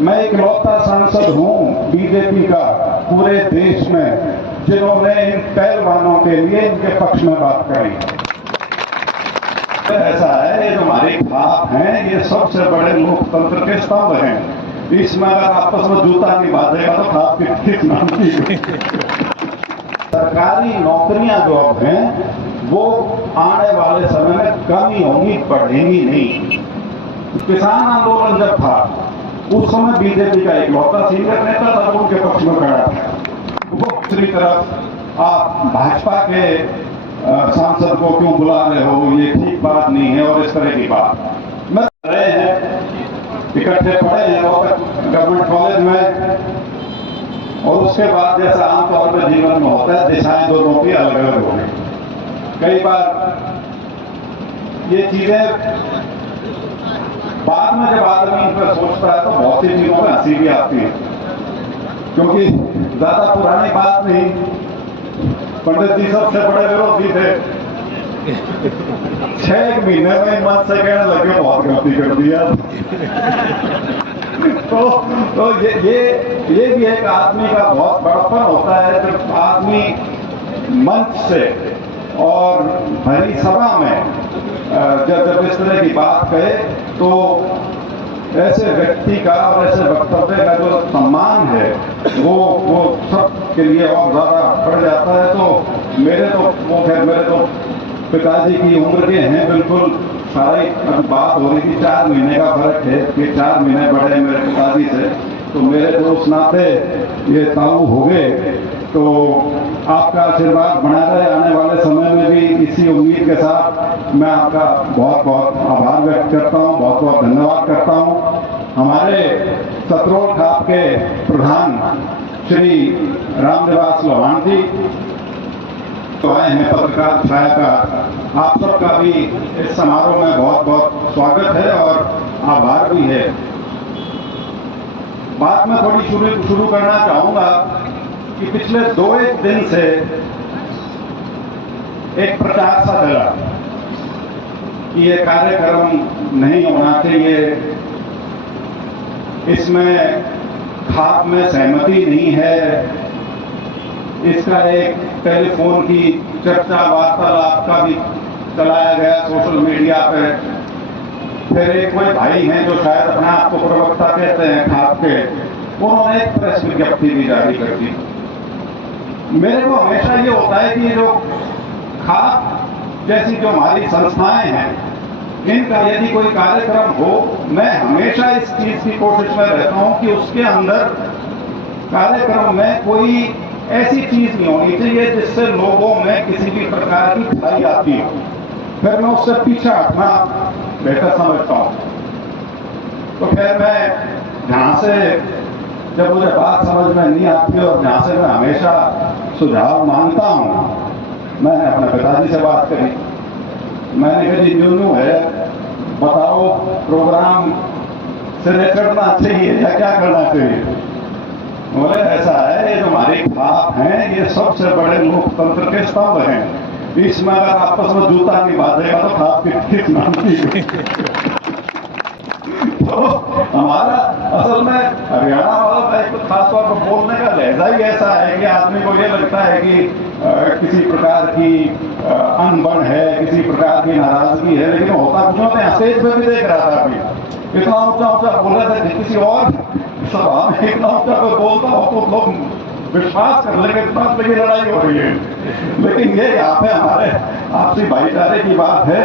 मैं इकलौता सांसद हूं बीजेपी का पूरे देश में जिन्होंने इन पहलवानों के लिए इनके पक्ष में बात करी। ऐसा है, ये जो हमारी खाप हैं, ये सबसे बड़े लोकतंत्र के स्तंभ हैं। इसमें अगर आपस में जूता नहीं बांधेगा तो खाप किस नाम की। सरकारी नौकरियां जो अब हैं वो आने वाले समय में कम ही होंगी, बढ़ेंगी नहीं। किसान आंदोलन जब था उस समय बीजेपी का इकलौता सीनियर नेता था जो उनके पक्ष में खड़ा था। वो दूसरी तरफ आप भाजपा के सांसद को क्यों बुला रहे हो, ये ठीक बात नहीं है, और इस तरह की बात मैं रहे हैं, इकट्ठे पढ़े हैं गवर्नमेंट कॉलेज में, और उसके बाद जैसा आमतौर पर जीवन में होता है दिशाएं दोनों की अलग अलग हो गई। कई बार ये चीजें बाद में जब आदमी इन पर सोचता है तो बहुत सी चीजों में हंसी भी आती है, क्योंकि ज्यादा पुरानी बात नहीं, पंडित जी सबसे बड़े विरोधी थे। 6 महीने में मन से कहने लगे बहुत गलती कर दिया। तो ये भी एक आदमी का बहुत बड़पन होता है जब आदमी मंच से और भरी सभा में जब इस तरह की बात कहे तो ऐसे व्यक्ति का और ऐसे वक्तव्य का जो सम्मान है वो सब के लिए और ज्यादा बढ़ जाता है। तो मेरे तो पिताजी की उम्र के हैं बिल्कुल, सारी बात हो रही थी 4 महीने का फर्क है कि 4 महीने बड़े हैं मेरे पिताजी से, तो मेरे तो उस नाते ये ताऊ हो गए। तो आपका आशीर्वाद बना रहे आने वाले समय में भी, इसी उम्मीद के साथ मैं आपका बहुत बहुत आभार व्यक्त करता हूं, बहुत बहुत धन्यवाद करता हूं। हमारे सतरोल खाप के प्रधान श्री रामनिवास लोहान जी तो आए हैं, पत्रकार छायाकार, आप सबका भी इस समारोह में बहुत बहुत स्वागत है और आभार भी है। बात मैं थोड़ी शुरू करना चाहूंगा कि पिछले 2-1 दिन से एक प्रचार सा चला कि ये कार्यक्रम नहीं होना चाहिए, इसमें खाप में सहमति नहीं है, इसका एक टेलीफोन की चर्चा वार्तालाप का भी चलाया गया सोशल मीडिया पे। फिर एक कोई भाई हैं जो शायद अपने आप को प्रवक्ता कहते हैं खाप के, उन्होंने एक प्रेस विज्ञप्ति भी जारी कर दी। मेरे को हमेशा ये होता है कि जो खाप जैसी जो हमारी संस्थाएं हैं, इनका यदि कोई कार्यक्रम हो, मैं हमेशा इस चीज की कोशिश में रहता हूं कि उसके अंदर कार्यक्रम में कोई ऐसी चीज नहीं होनी चाहिए जिससे लोगों में किसी भी प्रकार की खटाई आती हो, फिर मैं उससे पीछे हटना बेहतर समझता हूं। तो फिर मैं जहां से जब मुझे बात समझ में नहीं आती और जहां से मैं हमेशा सुझाव मांगता हूं, मैंने अपने पिताजी से बात करी। मैंने कहा जी न्यू है, बताओ प्रोग्राम सिरे चढ़ना चाहिए या क्या करना चाहिए। बोले ऐसा है, ये जो हमारी खाप हैं, ये सबसे बड़े लोकतंत्र के स्तंभ हैं। इसमें अगर आपस में जूता नहीं बांधेगा तो खाप किस नाम की। तो हमारा असल में हरियाणा वाला का एक खासतौर पर बोलने का लहजा ही ऐसा है कि आदमी को ये लगता है कि किसी प्रकार की अनबन है, किसी प्रकार की नाराजगी है, लेकिन होता कुछ नहीं। स्टेज पे भी देख रहा था अभी, इतना ऊंचा ऊंचा बोल रहे थे, किसी और सभा में इतना ऊंचा कोई बोलता हो तो लोग विश्वास कर लेंगे कि लड़ाई हो रही है। लेकिन ये यहाँ पे हमारे आपसी भाईचारे की बात है,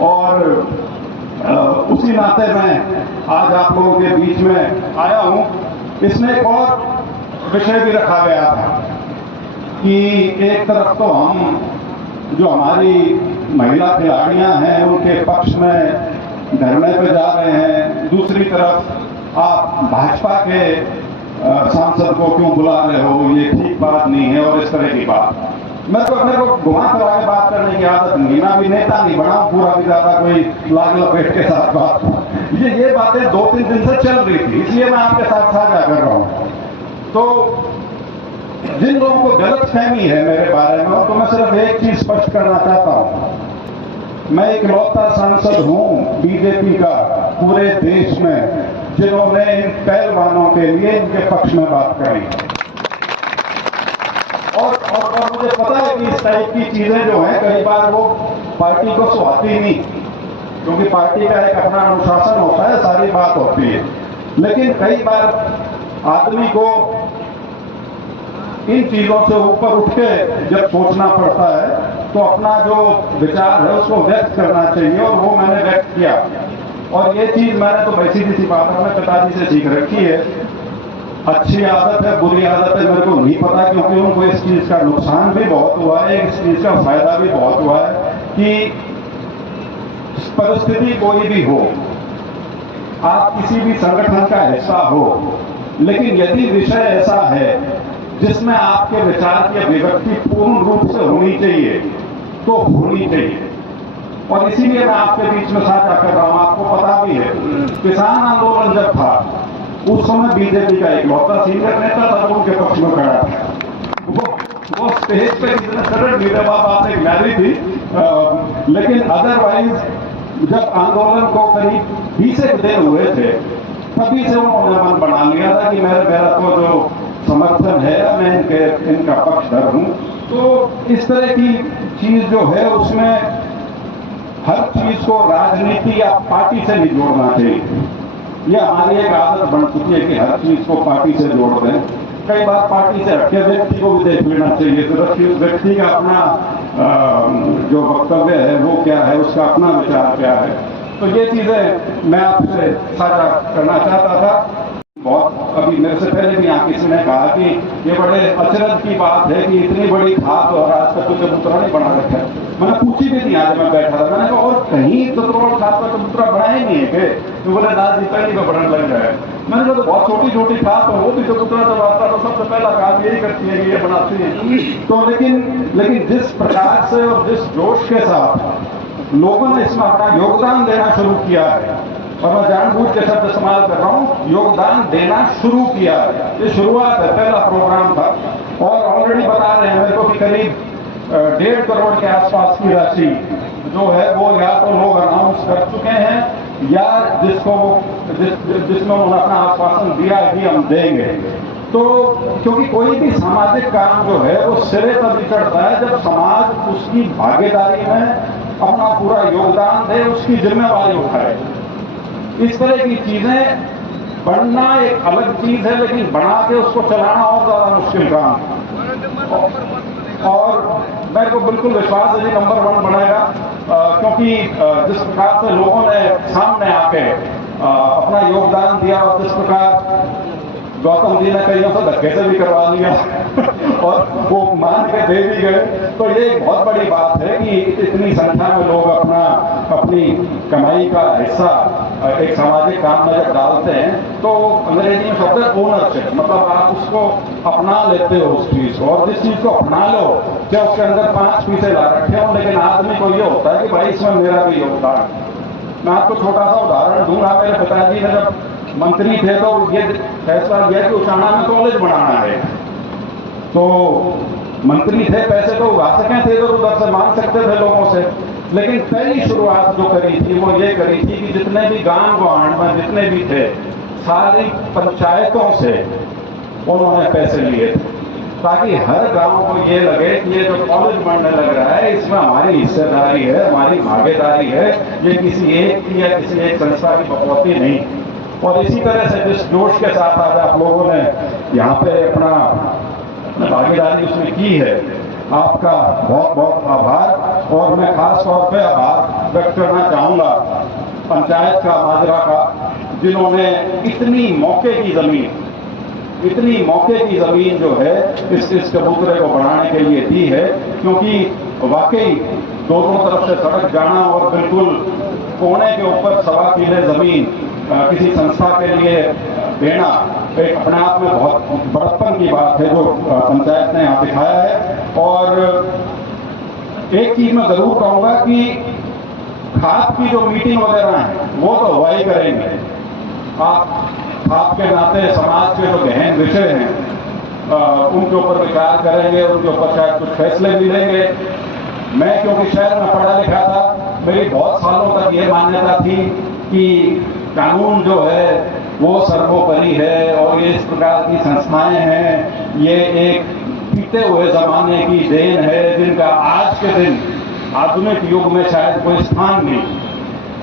और उसी नाते मैं आज आप लोगों के बीच में आया हूं। इसमें एक और विषय भी रखा गया था कि एक तरफ तो हम जो हमारी महिला खिलाड़ियां हैं उनके पक्ष में धरने पे जा रहे हैं, दूसरी तरफ आप भाजपा के सांसद को क्यों बुला रहे हो, ये ठीक बात नहीं है, और इस तरह की बात। मैं तो अपने को घुमा कर आगे बात करने की आदत नहीं, मैं भी नेता नहीं बना पूरा भी ज्यादा कोई लाग लपेट के साथ बात। ये बातें 2-3 दिन से चल रही थी, इसलिए मैं आपके साथ साझा कर रहा हूं। तो जिन लोगों को गलतफहमी है मेरे बारे में, तो मैं सिर्फ एक चीज स्पष्ट करना चाहता हूं। मैं इकलौता सांसद हूं बीजेपी का पूरे देश में जिन्होंने इन पहलवानों के लिए इनके पक्ष में बात करी। और मुझे पता है कि इस टाइप की चीजें जो हैं कई बार वो पार्टी को सुहाती नहीं, क्योंकि पार्टी का एक अपना अनुशासन होता है, सारी बात होती है। लेकिन कई बार आदमी को इन चीजों से ऊपर उठ के जब सोचना पड़ता है तो अपना जो विचार है उसको व्यक्त करना चाहिए, और वो मैंने व्यक्त किया। और ये चीज मैंने तो वैसी सी बात अपने पिताजी से सीख रखी है। अच्छी आदत है बुरी आदत है मेरे को नहीं पता, क्योंकि उनको इस चीज का नुकसान भी बहुत हुआ है, इस चीज का फायदा भी बहुत हुआ है कि परिस्थिति कोई भी हो, आप किसी भी संगठन का हिस्सा हो, लेकिन यदि विषय ऐसा है जिसमें आपके विचार की अभिव्यक्ति पूर्ण रूप से होनी चाहिए तो होनी चाहिए। और इसीलिए मैं आपके बीच में साझा कर रहा हूं। आपको पता भी है किसान आंदोलन जब था उस समय बीजेपी का इकलौता सीनियर नेता था, उनके पक्ष में खड़ा था। वो स्टेज पे इतने सरल मीडिया बात एक मैरी थी, लेकिन अदरवाइज जब आंदोलन को करीब 20 दिन हुए थे तभी से उन्होंने मन बना लिया था कि मेरा तो जो समर्थन है मैं इनका पक्षधर हूं। तो इस तरह की चीज जो है उसमें हर चीज को राजनीति या पार्टी से नहीं जोड़ना चाहिए। यह हमारी एक आदत बन चुकी है कि हर चीज को पार्टी से जोड़ दें। कई बार पार्टी से हटके व्यक्ति को भी देख लेना चाहिए, तो व्यक्ति का अपना जो वक्तव्य है वो क्या है, उसका अपना विचार क्या है। तो ये चीजें मैं आपसे साझा करना चाहता था। बहुत अभी मेरे से पहले भी यहाँ किसी ने कहा कि ये बड़े अचरज की बात है कि इतनी बड़ी खाद और आज तक कोई चबूतरा नहीं बना रखा है। मैंने पूछी भी नहीं, आज मैं बैठा था, मैंने कहा और कहीं चतुर्वर्ण खाद का चबूतरा बना ही नहीं है कि तो बोले दादा जी पहली को बढ़ने लग जाए। मैंने कहा तो बहुत छोटी छोटी खाद हो, वो भी चबूतरा जब आता तो सबसे पहला काम यही करती है कि ये बनाती है। तो लेकिन जिस प्रकार से और जिस जोश के साथ लोगों ने इसमें अपना योगदान देना शुरू किया है, और मैं जानबूझ के शब्द इस्तेमाल कर रहा हूं, योगदान देना शुरू किया, ये शुरुआत है, पहला प्रोग्राम था। और ऑलरेडी बता रहे हैं मेरे को कि करीब 1.5 करोड़ के आसपास की राशि जो है वो या तो लोग अनाउंस कर चुके हैं या जिसमें उन्होंने अपना आश्वासन दिया है कि हम देंगे। तो क्योंकि कोई भी सामाजिक काम जो है वो सिरे तभी चढ़ता है जब समाज उसकी भागीदारी में अपना पूरा योगदान दे, उसकी जिम्मेवारी उठाए। इस तरह की चीजें बढ़ना एक अलग चीज है, लेकिन बढ़ा के उसको चलाना और ज्यादा मुश्किल काम। और मेरे को बिल्कुल विश्वास है जी नंबर 1 बनेगा, क्योंकि जिस प्रकार से लोगों ने सामने आके अपना योगदान दिया और जिस प्रकार गौतम जी ने कईयों से धक्के से भी करवा लिया और वो मान के दे भी गए, तो ये एक बहुत बड़ी बात है कि इतनी संख्या में लोग अपनी कमाई का हिस्सा एक सामाजिक काम में जब डालते हैं तो अंग्रेजी में शब्द है ओनरशिप, मतलब आप उसको अपना लेते हो उस चीज को। और जिस चीज को अपना लो चाहे उसके अंदर 5 पैसे ला रखे हो, लेकिन आदमी को ये होता है कि भाई इसमें मेरा भी योगदान। मैं आपको छोटा सा उदाहरण दूंगा। मेरे पिताजी ने जब मंत्री थे तो ये फैसला लिया कि उचाना में कॉलेज बनाना है, तो मंत्री थे, पैसे तो उगा सके थे, इधर उधर से मांग सकते थे लोगों से, लेकिन पहली शुरुआत जो करी थी वो ये करी थी कि जितने भी गांव गवांड में जितने भी थे सारी पंचायतों से उन्होंने पैसे लिए थे, ताकि हर गांव को ये लगे कि ये जो कॉलेज बनने लग रहा है इसमें हमारी हिस्सेदारी है, हमारी भागीदारी है, ये किसी एक की या किसी एक संस्था की बकौती नहीं। और इसी तरह से जिस जोश के साथ आज आप लोगों ने यहाँ पे अपना भागीदारी उसमें की है, आपका बहुत बहुत आभार। और मैं खास तौर पे आभार व्यक्त करना चाहूंगा पंचायत का, माजरा का, जिन्होंने इतनी मौके की जमीन जो है इस कबूतरे को बढ़ाने के लिए दी है, क्योंकि वाकई दोनों तरफ से सड़क जाना और बिल्कुल कोने के ऊपर 1.25 किले जमीन किसी संस्था के लिए देना एक अपने आप में बहुत बड़प्पन की बात है जो पंचायत ने यहाँ दिखाया है। और एक चीज मैं जरूर कहूंगा कि खाद की जो मीटिंग वगैरह है वो तो हुआ ही करेंगे। आप आपके नाते समाज के जो गहन विषय हैं उनके ऊपर विचार करेंगे, उनके ऊपर शायद कुछ फैसले भी लेंगे। मैं क्योंकि शहर में पढ़ा लिखा था, मेरी बहुत सालों तक ये मान्यता थी कि कानून जो है वो सर्वोपरि है और ये इस प्रकार की संस्थाएं हैं, ये एक बीते हुए जमाने की देन है जिनका आज के दिन आधुनिक युग में शायद कोई स्थान नहीं।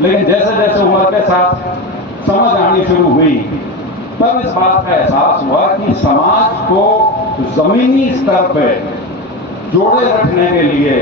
लेकिन जैसे जैसे उम्र के साथ समझ आनी शुरू हुई तब इस बात का एहसास हुआ कि समाज को जमीनी स्तर पर जोड़े रखने के लिए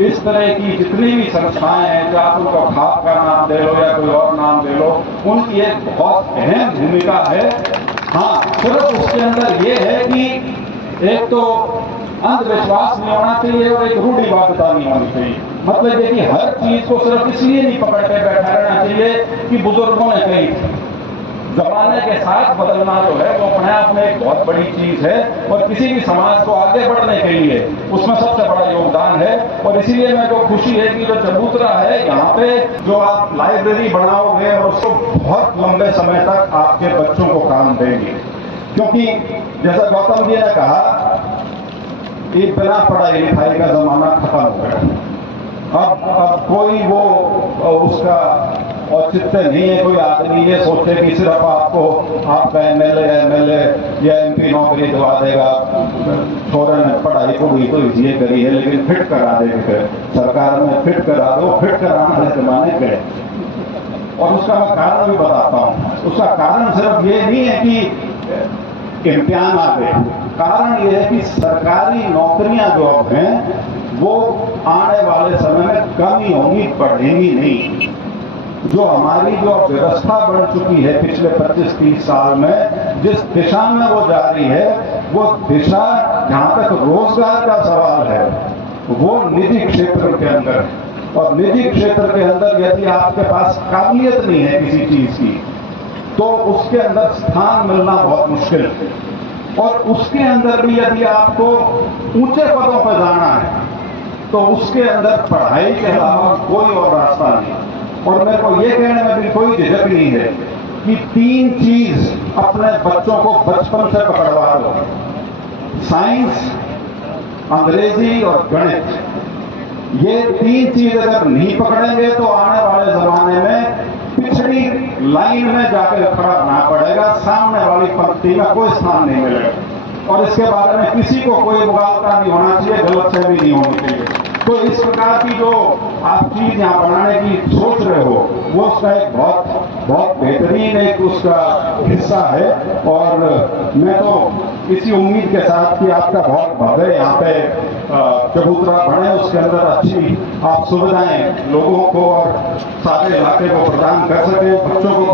इस तरह की जितनी भी संस्थाएं हैं, चाहे आप उनको खाप का नाम दे लो या कोई और नाम दे लो, उनकी एक बहुत अहम भूमिका है। हाँ, सिर्फ उसके अंदर ये है कि एक तो अंधविश्वास नहीं होना चाहिए और एक रूढ़िवादिता नहीं होनी चाहिए। मतलब ये कि हर चीज को सिर्फ इसलिए नहीं पकड़ के बैठा रहना चाहिए कि बुजुर्गों ने कही। जमाने के साथ बदलना जो है वो अपने आप में एक बहुत बड़ी चीज है और किसी भी समाज को आगे बढ़ने के लिए उसमें सबसे बड़ा योगदान है। और इसीलिए मेरे को खुशी है कि जो चबूतरा है यहाँ पे जो आप लाइब्रेरी बनाओगे और उसको बहुत लंबे समय तक आपके बच्चों को काम देंगे, क्योंकि जैसा गौतम जी ने कहा कि बिना पढ़ाई लिखाई का जमाना खत्म हो गया। अब कोई वो उसका औचित्य नहीं है कोई आदमी ये सोचे कि सिर्फ आपका एमएलए या एमपी नौकरी दिवा देगा। छोरे ने पढ़ाई पूरी तो इसलिए करी है लेकिन फिट करा देंगे, सरकार में फिट करा दो, फिट कराने के जमाने गए। और उसका मैं कारण भी बताता हूं। उसका कारण सिर्फ ये नहीं है कि इम्तिहान आ गए, कारण ये है कि सरकारी नौकरियां जो अब हैं वो आने वाले समय में कम ही होंगी, बढ़ेंगी नहीं। जो हमारी जो व्यवस्था बढ़ चुकी है पिछले 25-30 साल में, जिस दिशा में वो जा रही है, वो दिशा जहां तक रोजगार का सवाल है वो निजी क्षेत्र के अंदर है। और निजी क्षेत्र के अंदर यदि आपके पास काबिलियत नहीं है किसी चीज की तो उसके अंदर स्थान मिलना बहुत मुश्किल है। और उसके अंदर भी यदि आपको ऊंचे पदों पर जाना है तो उसके अंदर पढ़ाई के अलावा कोई और रास्ता नहीं। और मेरे को ये कहने में भी कोई झिझक नहीं है कि 3 चीज अपने बच्चों को बचपन से पकड़वा दो, साइंस, अंग्रेजी और गणित। ये 3 चीज अगर नहीं पकड़ेंगे तो आने वाले जमाने में पिछड़ी लाइन में जाकर खड़ा रहना पड़ेगा, सामने वाली पंक्ति में कोई स्थान नहीं मिलेगा। और इसके बारे में किसी को कोई मुगालता नहीं होना चाहिए, गलतफहमी नहीं होनी चाहिए। तो इस प्रकार की जो आप चीज यहाँ बनाने की सोच रहे हो वो उसका एक बहुत बेहतरीन एक उसका हिस्सा है। और मैं तो इसी उम्मीद के साथ कि आपका बहुत भव्य यहाँ पे चबूतरा बने, उसके अंदर अच्छी आप सुविधाएं लोगों को और सारे इलाके को प्रदान कर सके, बच्चों को